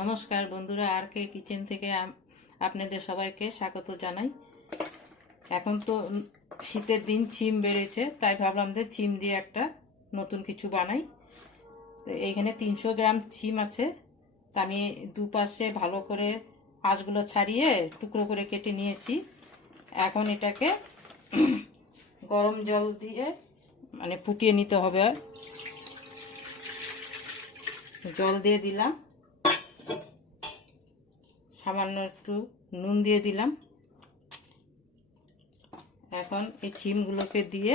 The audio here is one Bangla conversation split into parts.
নমস্কার বন্ধুরা, আর কে কিচেন থেকে আপনাদের সবাইকে স্বাগত জানাই। এখন তো শীতের দিন চিম বেড়েছে, তাই ভাবলাম যে চিম দিয়ে একটা নতুন কিছু বানাই। তো এইখানে তিনশো গ্রাম চিম আছে, তা আমি দুপাশে ভালো করে আঁশগুলো ছাড়িয়ে টুকরো করে কেটে নিয়েছি। এখন এটাকে গরম জল দিয়ে মানে ফুটিয়ে নিতে হবে। জল দিয়ে দিলাম। সামান্য একটু নুন দিয়ে দিলাম। এখন এই চিমগুলোকে দিয়ে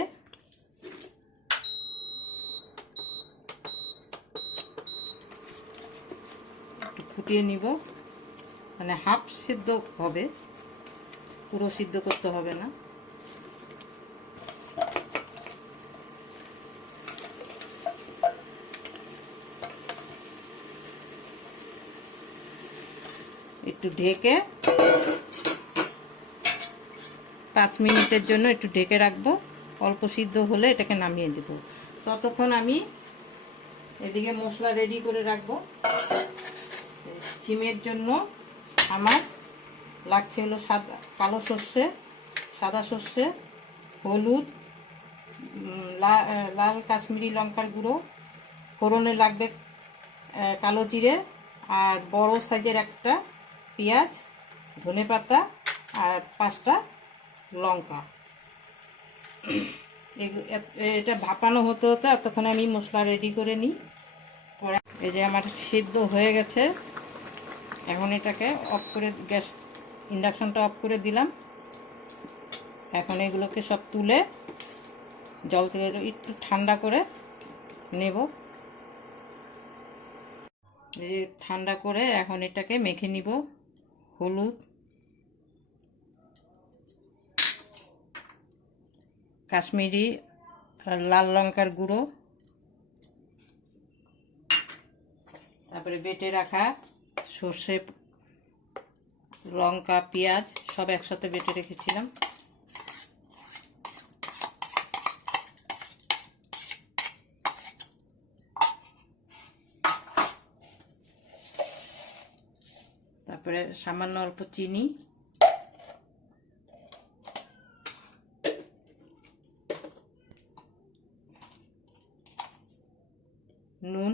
একটু ফুটিয়ে নিব। মানে হাফ সিদ্ধ হবে, পুরো সিদ্ধ করতে হবে না। একটু ঢেকে পাঁচ মিনিটের জন্য একটু ঢেকে রাখব। অল্প সিদ্ধ হলে এটাকে নামিয়ে দেব। ততক্ষণ আমি এদিকে মশলা রেডি করে রাখব। চিমের জন্য আমার লাগছে হলো সাদা, কালো সর্ষে, সাদা সর্ষে, হলুদ লাল কাশ্মীরি লঙ্কার গুঁড়ো, ফোড়নে লাগবে কালো জিরে, আর বড় সাইজের একটা পেঁয়াজ, ধনে পাতা আর পাঁচটা লঙ্কা। এটা ভাপানো হতে হতে এতক্ষণে আমি মশলা রেডি করে নিই। পরে এই যে আমার সিদ্ধ হয়ে গেছে। এখন এটাকে অফ করে গ্যাস ইন্ডাকশনটা অফ করে দিলাম। এখন এগুলোকে সব তুলে জল থেকে একটু ঠান্ডা করে নেব। ঠান্ডা করে এখন এটাকে মেখে নিব। হলুদ, কাশ্মীরি লাল লঙ্কার গুঁড়ো, তারপরে বেটে রাখা সর্ষে লঙ্কা, পেঁয়াজ সব একসাথে বেটে রেখেছিলাম। তারপরে সামান্য অল্প চিনি। নুন।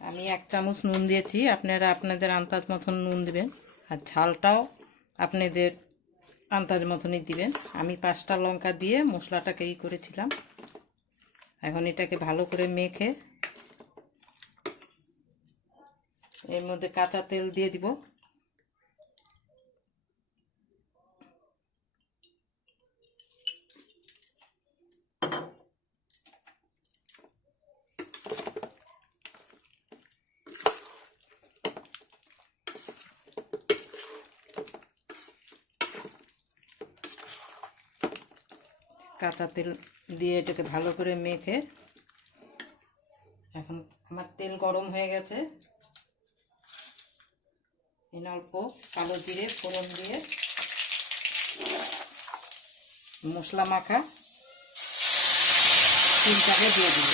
আমি এক চামচ নুন দিয়েছি, আপনারা আপনাদের আন্দাজ মতন নুন দেবেন। আর ঝালটাও আপনাদের আন্দাজ মতনই দিবেন। আমি পাঁচটা লঙ্কা দিয়ে মশলাটাকে ই করেছিলাম। এখন এটাকে ভালো করে মেখে এর মধ্যে কাঁচা তেল দিয়ে দিব। কাঁচা তেল দিয়ে এটাকে ভালো করে মেখে এখন আমার তেল গরম হয়ে গেছে। এনে অল্প কালো জিরে, ফোড়ন দিয়ে মশলা মাখা তিনটাকে দিয়ে দিল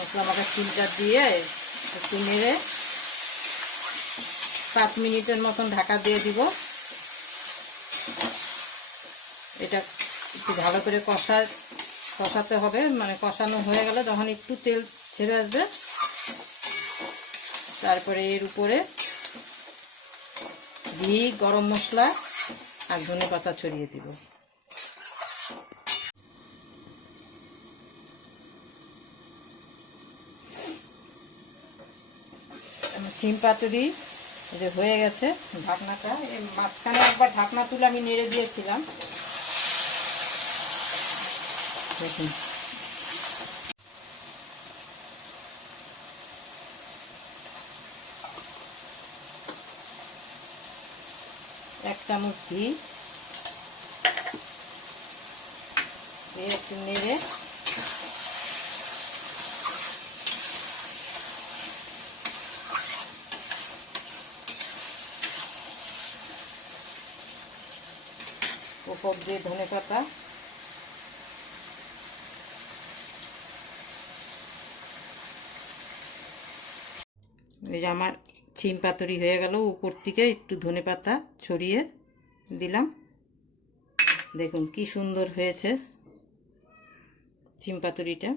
মশলা মাখা তিলটা দিয়ে একটু নেড়ে পাঁচ মিনিটের মতন ঢাকা দিয়ে দিব। এটা একটু ভালো করে কষা কষাতে হবে মানে কষানো হয়ে গেলে তখন একটু তেল ছেড়ে আসবে। তারপরে এর উপরে ঘি, গরম মশলা আর ধনে পাতা ছড়িয়ে দিব। সিম পাতুরি যে হয়ে গেছে ঢাকনাটা। এই মাঝখানে একবার ঢাকনা তুলে আমি নেড়ে দিয়েছিলাম। একটা চামচ ঘি। দিয়ে একটু নেড়ে উপর দিয়ে ধনে পাতা। এই যে আমার চিম পাতুরি হয়ে গেল উপর থেকে, একটু ধনে পাতা ছড়িয়ে দিলাম। দেখুন কি সুন্দর হয়েছে চিম পাতুরিটা।